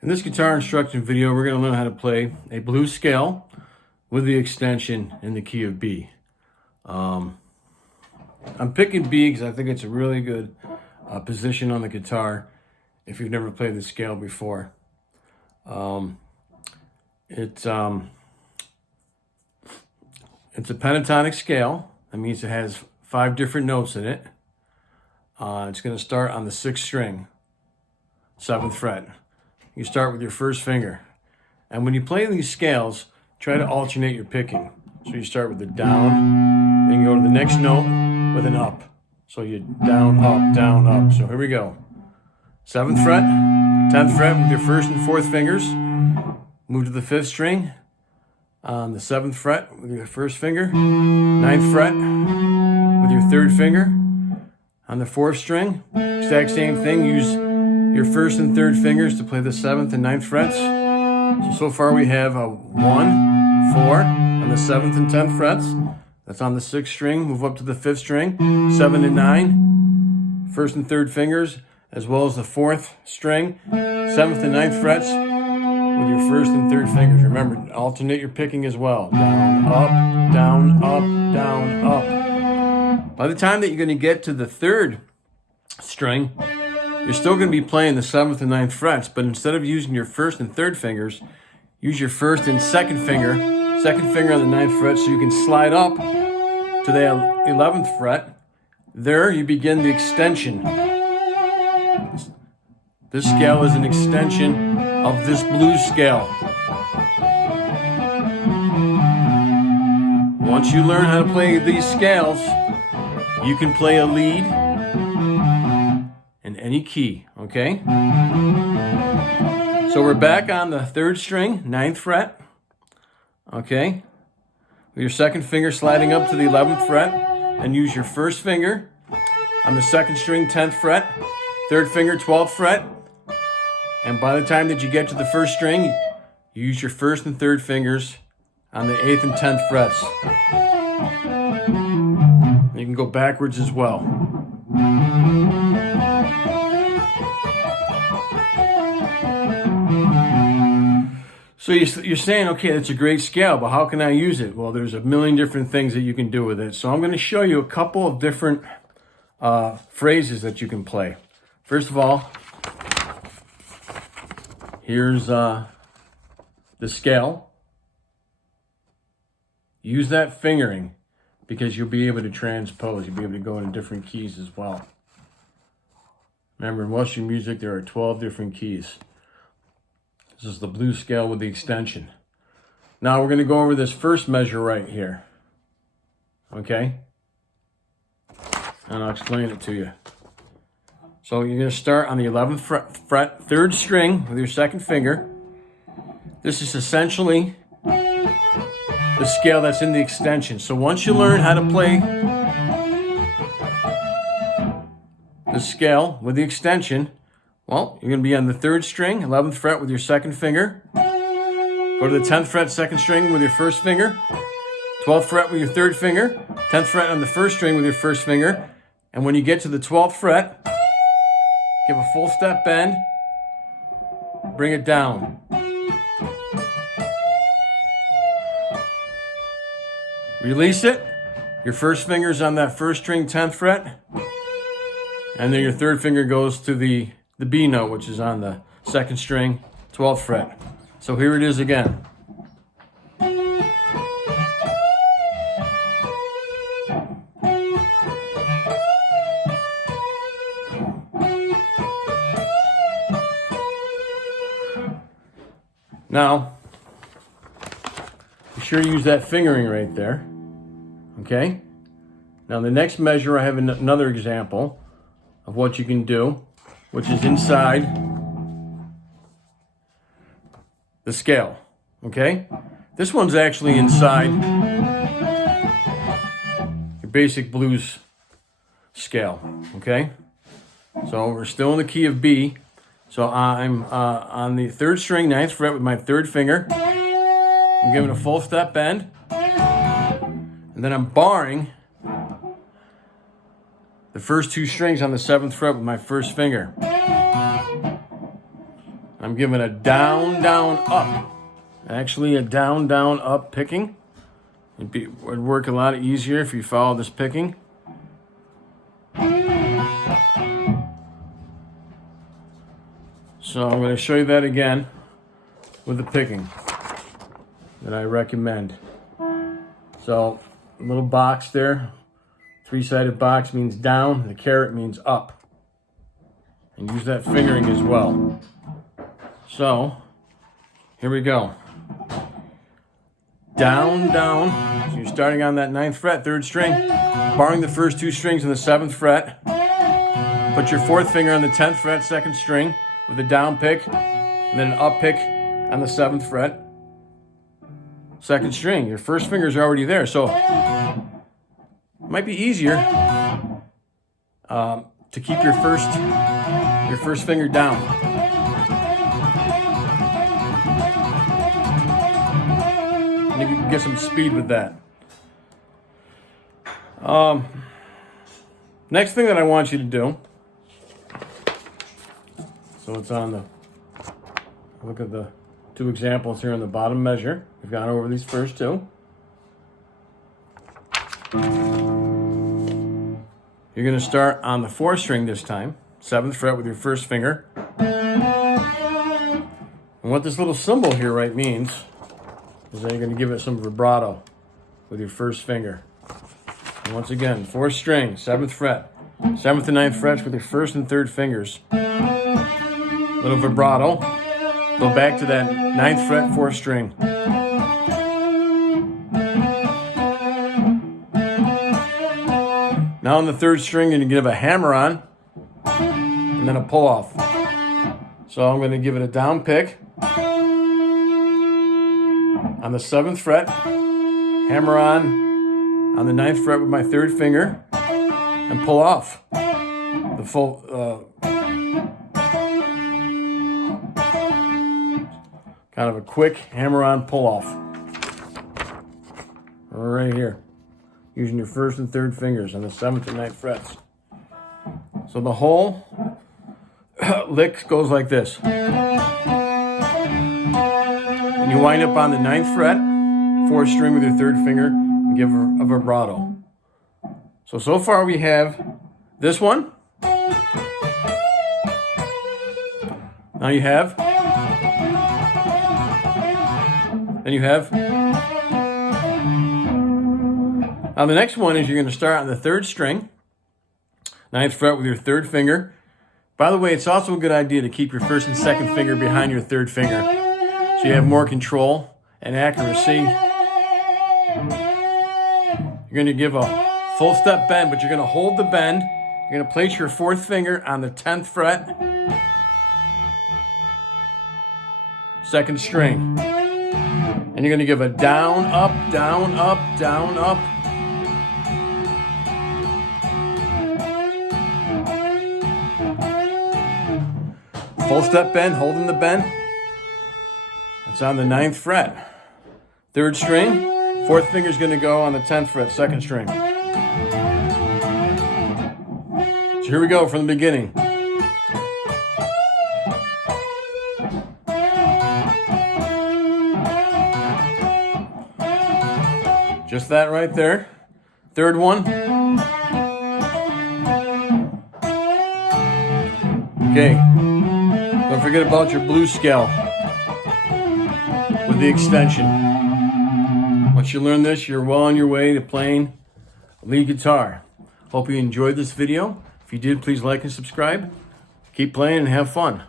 In this guitar instruction video, we're going to learn how to play a blues scale with the extension in the key of B. I'm picking B because I think it's a really good position on the guitar if you've never played the scale before. It's a pentatonic scale. That means it has 5 different notes in it. It's going to start on the 6th string, 7th fret. You start with your first finger. And when you play these scales, try to alternate your picking. So you start with the down, then you go to the next note with an up. So you down, up. So here we go. 7th fret, 10th fret with your 1st and 4th fingers. Move to the 5th string on the 7th fret with your 1st finger. 9th fret with your 3rd finger. On the 4th string, exact same thing. Use your 1st and 3rd fingers to play the 7th and 9th frets. So far we have a 1, 4 on the 7th and 10th frets. That's on the 6th string. Move up to the 5th string, 7 and 9, 1st and 3rd fingers, as well as the 4th string, 7th and 9th frets with your 1st and 3rd fingers. Remember, alternate your picking as well. Down, up, down, up, down, up. By the time that you're going to get to the 3rd string, you're still going to be playing the 7th and 9th frets, but instead of using your 1st and 3rd fingers, use your 1st and 2nd finger on the 9th fret, so you can slide up to the 11th fret. There you begin the extension. This scale is an extension of this blues scale. Once you learn how to play these scales, you can play a lead in any key, okay? So we're back on the 3rd string, 9th fret, okay? With your 2nd finger sliding up to the 11th fret, and use your 1st finger on the 2nd string, 10th fret, 3rd finger, 12th fret, and by the time that you get to the 1st string, you use your 1st and 3rd fingers on the 8th and 10th frets. You can go backwards as well. So you're saying, okay, that's a great scale, but how can I use it? Well, there's a million different things that you can do with it. So I'm going to show you a couple of different phrases that you can play. First of all, here's the scale. Use that fingering because you'll be able to transpose. You'll be able to go into different keys as well. Remember, in Western music, there are 12 different keys. This is the blues scale with the extension. Now we're going to go over this first measure right here. Okay? And I'll explain it to you. So you're going to start on the 11th fret, 3rd string with your 2nd finger. This is essentially the scale that's in the extension. So once you learn how to play the scale with the extension, well, you're going to be on the 3rd string, 11th fret with your 2nd finger. Go to the 10th fret, 2nd string with your 1st finger. 12th fret with your 3rd finger. 10th fret on the 1st string with your 1st finger. And when you get to the 12th fret, give a full step bend, bring it down. Release it. Your 1st finger's on that 1st string, 10th fret. And then your 3rd finger goes to the B note, which is on the 2nd string, 12th fret. So here it is again. Now, be sure to use that fingering right there. Okay? Now the next measure, I have another example of what you can do, which is inside the scale, okay? This one's actually inside your basic blues scale, okay? So we're still in the key of B. So I'm on the 3rd string, 9th fret with my 3rd finger. I'm giving a full step bend. And then I'm barring the first 2 strings on the 7th fret with my first finger. I'm giving a down, down, up. Actually, a down, down, up picking. It would work a lot easier if you follow this picking. So I'm going to show you that again with the picking that I recommend. So a little box there, 3-sided box means down, the caret means up. And use that fingering as well. So here we go. Down, down. So you're starting on that 9th fret, 3rd string, barring the first 2 strings on the 7th fret. Put your 4th finger on the 10th fret, 2nd string, with a down pick, and then an up pick on the 7th fret, 2nd string. Your first finger's already there, so it might be easier to keep your first finger down. Maybe you can get some speed with that. Next thing that I want you to do, so it's on the, look at the 2 examples here on the bottom measure. We've gone over these first 2. You're going to start on the 4th string this time, 7th fret with your first finger. And what this little symbol here right means is that you're going to give it some vibrato with your first finger. And once again, 4th string, 7th fret, 7th and 9th frets with your 1st and 3rd fingers. Little vibrato. Go back to that 9th fret, 4th string. Now on the 3rd string, you're going to give a hammer on and then a pull off. So I'm going to give it a down pick on the 7th fret, hammer on the 9th fret with my 3rd finger, and pull off the full, kind of a quick hammer on pull off. Right here. Using your 1st and 3rd fingers on the 7th and 9th frets. So the whole lick goes like this. And you wind up on the 9th fret, 4th string with your 3rd finger, and give a vibrato. So far we have this one. Now you have. Then you have. Now the next one is you're going to start on the 3rd string, 9th fret with your 3rd finger. By the way, it's also a good idea to keep your 1st and 2nd finger behind your 3rd finger so you have more control and accuracy. You're going to give a full step bend, but you're going to hold the bend. You're going to place your 4th finger on the 10th fret, 2nd string. And you're going to give a down, up, down, up, down, up. Full step bend, holding the bend. It's on the 9th fret. 3rd string, 4th finger is going to go on the 10th fret, 2nd string. So here we go from the beginning. Just that right there. 3rd one. Okay. Don't forget about your blues scale with the extension. Once you learn this, you're well on your way to playing lead guitar. Hope you enjoyed this video. If you did, please like and subscribe. Keep playing and have fun.